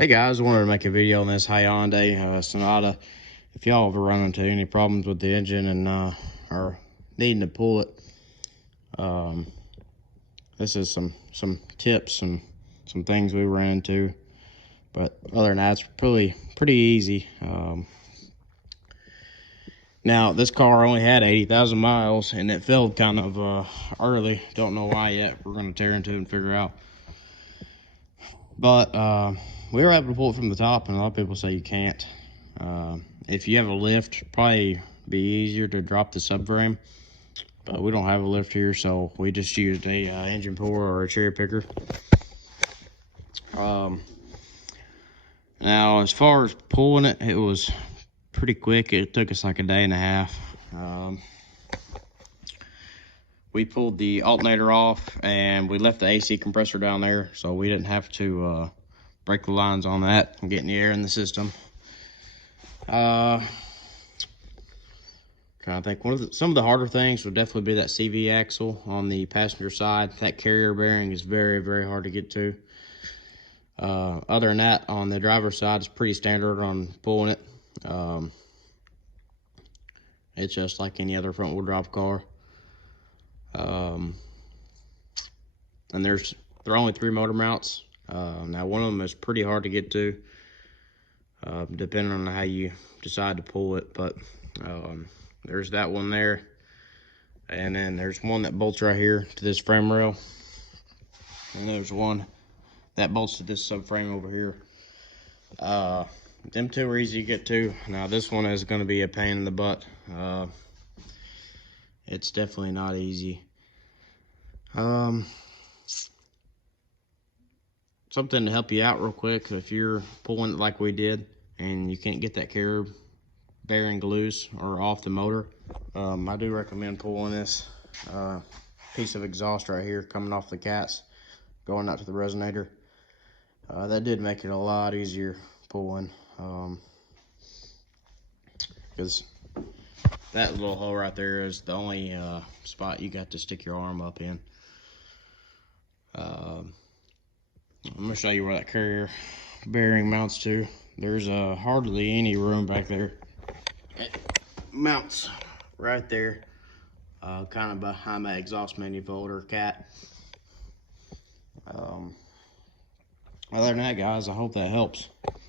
Hey guys, I wanted to make a video on this Hyundai Sonata. If y'all ever run into any problems with the engine and are needing to pull it, this is some tips and some things we ran into. But other than that, it's pretty easy. Now this car only had 80,000 miles and it filled kind of early. Don't know why yet. We're gonna tear into it and figure out. But we were able to pull it from the top, and a lot of people say you can't. If you have a lift, probably be easier to drop the subframe. But we don't have a lift here, so we just used a engine puller or a cherry picker. Now, as far as pulling it, it was pretty quick. It took us like a day and a half. We pulled the alternator off, and we left the AC compressor down there, so we didn't have to break the lines on that and get any air in the system. Trying to think, some of the harder things would definitely be that CV axle on the passenger side. That carrier bearing is very hard to get to. Other than that, on the driver's side, it's pretty standard on pulling it. It's just like any other front wheel drive car. And there are only 3 motor mounts. Now one of them is pretty hard to get to, depending on how you decide to pull it, but there's that one there, and then there's one that bolts right here to this frame rail, and there's one that bolts to this subframe over here. Them two are easy to get to. Now this one is going to be a pain in the butt. It's definitely not easy. Something to help you out real quick, if you're pulling it like we did and you can't get that carrier bearing loose or off the motor, I do recommend pulling this piece of exhaust right here coming off the cats, going out to the resonator. That did make it a lot easier pulling, because that little hole right there is the only spot you got to stick your arm up in. I'm gonna show you where that carrier bearing mounts to. There's hardly any room back there. It mounts right there, kind of behind my exhaust manifold or cat. Other than that, guys, I hope that helps.